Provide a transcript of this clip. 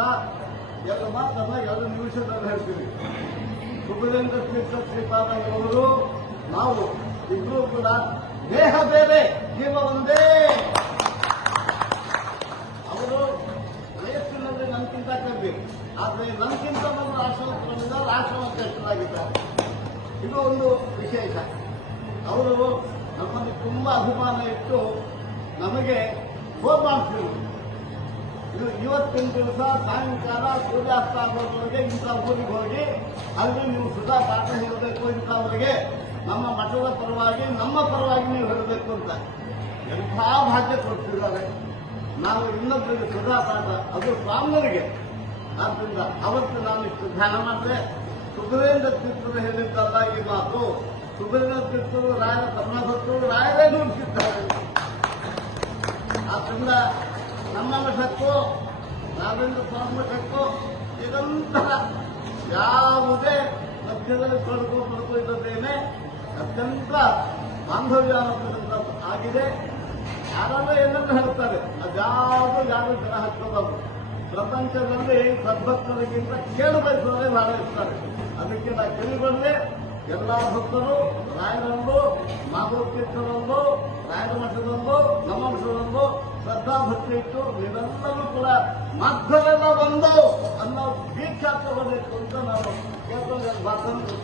ಅಂತ ಎರಡು ಮಾತನ್ನ 2 ನಿಮಿಷದಲ್ಲಿ ಹೇಳ್ತೀವಿ. ಸುಬುಧೇಂದ್ರ ತೀರ್ಥ ಶ್ರೀಪಾದಂಗಳವರು ನಾವು ಇಬ್ಬರೂ ಕೂಡ ದೇಹ ಬೇರೆ ಜೀವ ಒಂದೇ. ಅವರು ವಯಸ್ಸಿನಲ್ಲಿ ನನ್ಗಿಂತ ಕಮ್ಮಿ, ಆದರೆ ನನ್ಗಿಂತ ನಮ್ಮ ರಾಷ್ಟ್ರವಧ್ಯಕ್ಷರಾಗಿದ್ದಾರೆ. ಇದು ಒಂದು ವಿಶೇಷ. ಅವರು ನಮ್ಮಲ್ಲಿ ತುಂಬಾ ಅಭಿಮಾನ ಇಟ್ಟು ನಮಗೆ ಫೋನ್ ಮಾಡ್ತಿದ್ರು. ಇವತ್ತಿನ ದಿವಸ ಸಾಯಂಕಾಲ ಸೂರ್ಯಾಸ್ತ ಆಗೋದ್ರೊಳಗೆ ಇಂಥ ಊರಿಗೆ ಹೋಗಿ ಅಲ್ಲಿ ನೀವು ಸುಧಾ ಪಾಠ ಹೇಳಬೇಕು, ಇಂಥವರಿಗೆ ನಮ್ಮ ಮಠದ ಪರವಾಗಿ ನಮ್ಮ ಪರವಾಗಿ ನೀವು ಹೇಳಬೇಕು ಅಂತ ಎಂಥ ಭಾಗ್ಯ ಕೊಡ್ತಿದ್ದಾರೆ. ನಾವು ಇನ್ನೊಬ್ಬರಿಗೆ ಸುಧಾ ಪಾಠ, ಅದು ಸ್ವಾಮಿಯರಿಗೆ. ಆದ್ದರಿಂದ ಅವತ್ತು ನಾನು ಇಷ್ಟು ಧ್ಯಾನ ಮಾಡಿದೆ. ಸುಬುಧೇಂದ್ರ ತೀರ್ಥರು ಹೇಳಿದ್ದಲ್ಲ ಈ ಮಾತು. ಸುಬುಧೇಂದ್ರ ತೀರ್ಥರು ರಾಯರ ತಮ್ಮಭಕ್ತರು, ರಾಯರೇ ನುಡಿಸಿದ್ದಾರೆ. ಆದ್ದರಿಂದ ನಮ್ಮ ಮಠಕ್ಕೂ ರಾಘವೇಂದ್ರ ಸ್ವಾಮಿ ಮಠಕ್ಕೂ ನಿರಂತರ ಯಾವುದೇ ಮಧ್ಯದಲ್ಲಿ ತೊಡಗು ಇದ್ದದ್ದೇನೆ ಅತ್ಯಂತ ಬಾಂಧವ್ಯ ಆಗಿದೆ. ಯಾರಾದ್ರೂ ಏನಂತ ಹೇಳ್ತಾರೆ, ಅದ್ಯಾವುದು ಯಾರು ಜನ ಹಚ್ಚೋದವರು. ಪ್ರಪಂಚದಲ್ಲಿ ಸದ್ಭಕ್ತರಿಗಿಂತ ಕೇಳು ಬಯಸೋದೇ ಬಹಳ ಇರ್ತಾರೆ. ಅದಕ್ಕೆ ನಾ ಕೇಳಿಬಂದ್ರೆ ಎಲ್ಲಾ ಭಕ್ತರು ರಾಯರೊಂದು, ಮಾಧವ ತೀರ್ಥರೊಂದು, ರಾಯರ ಮಠದೊಂದು, ನಮ್ಮ ಮಠದೊಂದು ಶ್ರದ್ಧಾ ಭಕ್ತಿ ಇಟ್ಟು ನೀವೆಲ್ಲರೂ ಕೂಡ ಮಕ್ಕಳೆಲ್ಲ ಬಂದು ಅನ್ನೋ ದೀಕ್ಷಾ ತಗೋಬೇಕು ಅಂತ ನಾವು ಕೇಳ್ಕೊಂಡು ಮಾತನ್ನು